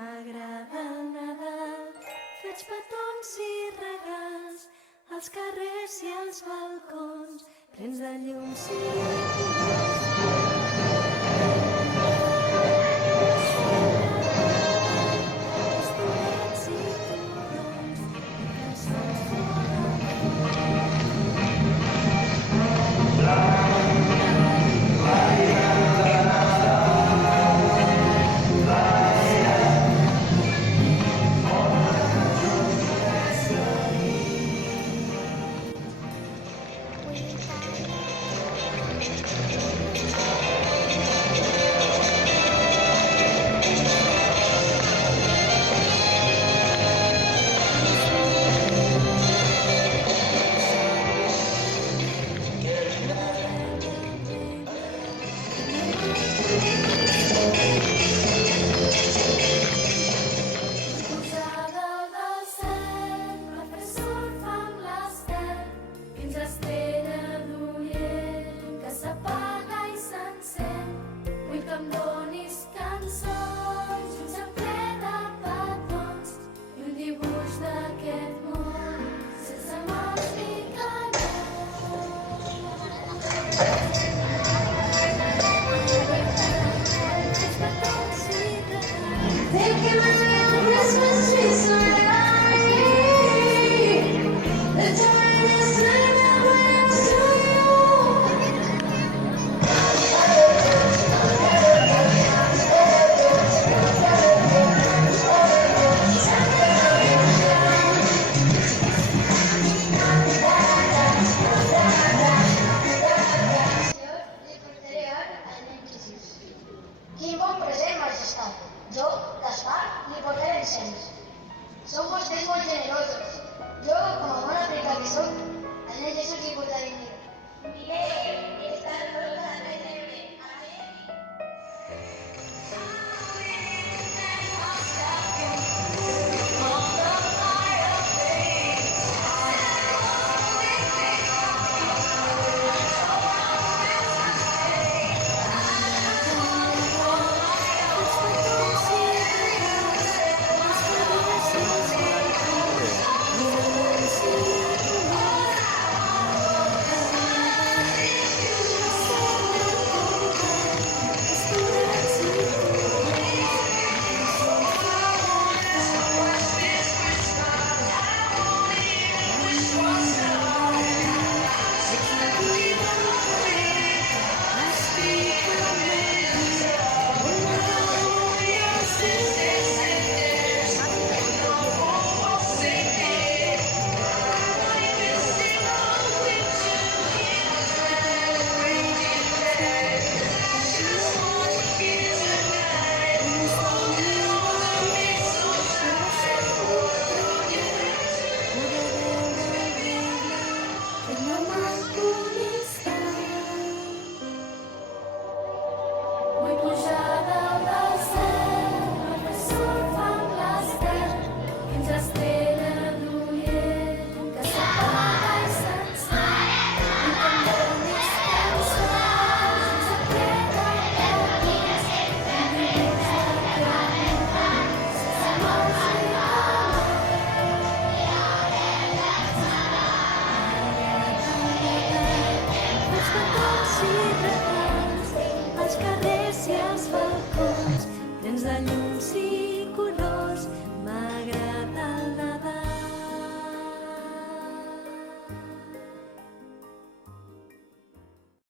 M'agrada el Nadal, faig petons i regals als carrers i als balcons, plens de llums i colors. Pastorets i torrons, cançons Quin bon present, majestat! Jo, Gaspar, li portaré encens. Són vostès molt generosos. Jo, com a bon africà que soc, al nen Jesús li portaré diners. Miguel, estàs tot a la reserva. carrers i els balcons, plens de llums i colors, m'agrada.